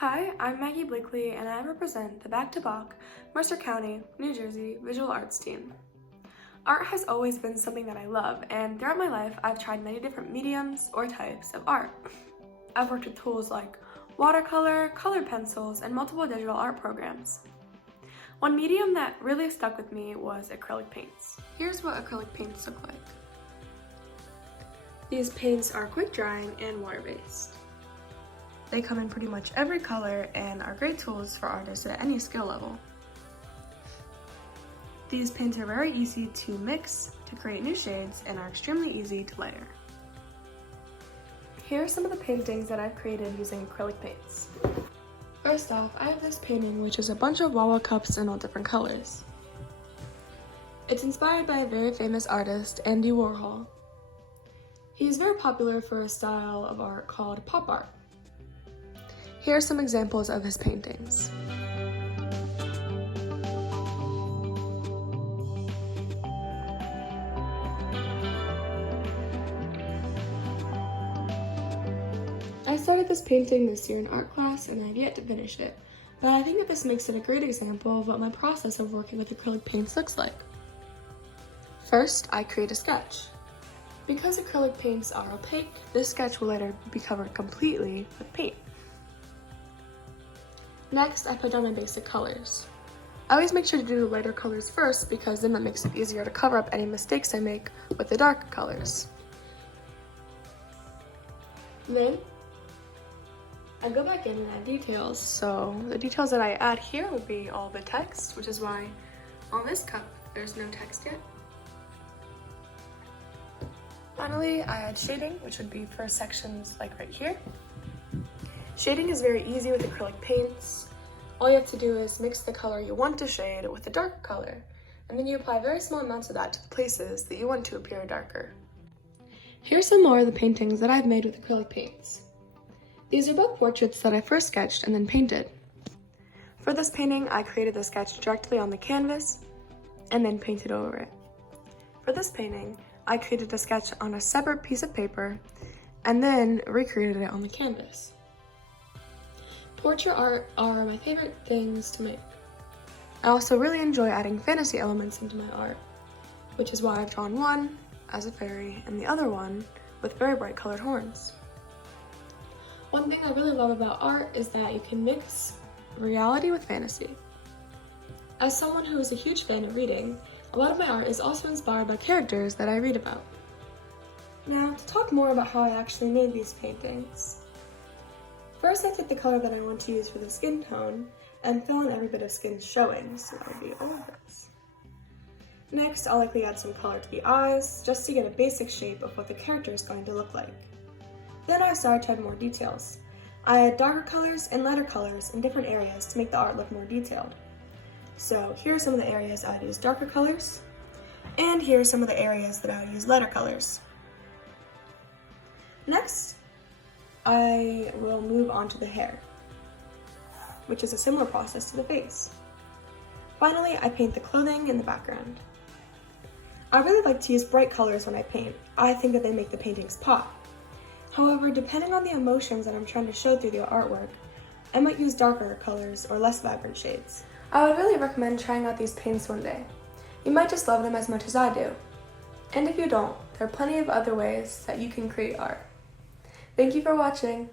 Hi, I'm Maggie Blakely and I represent the Back-to-Back Mercer County, New Jersey visual arts team. Art has always been something that I love, and throughout my life I've tried many different mediums or types of art. I've worked with tools like watercolor, colored pencils, and multiple digital art programs. One medium that really stuck with me was acrylic paints. Here's what acrylic paints look like. These paints are quick drying and water-based. They come in pretty much every color and are great tools for artists at any skill level. These paints are very easy to mix to create new shades and are extremely easy to layer. Here are some of the paintings that I've created using acrylic paints. First off, I have this painting which is a bunch of Warhol cups in all different colors. It's inspired by a very famous artist, Andy Warhol. He is very popular for a style of art called pop art. Here are some examples of his paintings. I started this painting this year in art class and I've yet to finish it, but I think that this makes it a great example of what my process of working with acrylic paints looks like. First, I create a sketch. Because acrylic paints are opaque, this sketch will later be covered completely with paint. Next, I put down my basic colors. I always make sure to do the lighter colors first because then that makes it easier to cover up any mistakes I make with the darker colors. Then, I go back in and add details. So the details that I add here would be all the text, which is why on this cup there's no text yet. Finally, I add shading, which would be for sections like right here. Shading is very easy with acrylic paints. All you have to do is mix the color you want to shade with a darker color, and then you apply very small amounts of that to the places that you want to appear darker. Here's some more of the paintings that I've made with acrylic paints. These are both portraits that I first sketched and then painted. For this painting, I created the sketch directly on the canvas and then painted over it. For this painting, I created a sketch on a separate piece of paper and then recreated it on the canvas. Portrait art are my favorite things to make. I also really enjoy adding fantasy elements into my art, which is why I've drawn one as a fairy and the other one with very bright colored horns. One thing I really love about art is that you can mix reality with fantasy. As someone who is a huge fan of reading, a lot of my art is also inspired by characters that I read about. Now, to talk more about how I actually made these paintings. First, I took the color that I want to use for the skin tone and fill in every bit of skin showing, so that would be all of this. Next, I'll likely add some color to the eyes, just to get a basic shape of what the character is going to look like. Then I started to add more details. I add darker colors and lighter colors in different areas to make the art look more detailed. So here are some of the areas I would use darker colors, and here are some of the areas that I would use lighter colors. Next, I will move on to the hair, which is a similar process to the face. Finally, I paint the clothing in the background. I really like to use bright colors when I paint. I think that they make the paintings pop. However, depending on the emotions that I'm trying to show through the artwork, I might use darker colors or less vibrant shades. I would really recommend trying out these paints one day. You might just love them as much as I do. And if you don't, there are plenty of other ways that you can create art. Thank you for watching.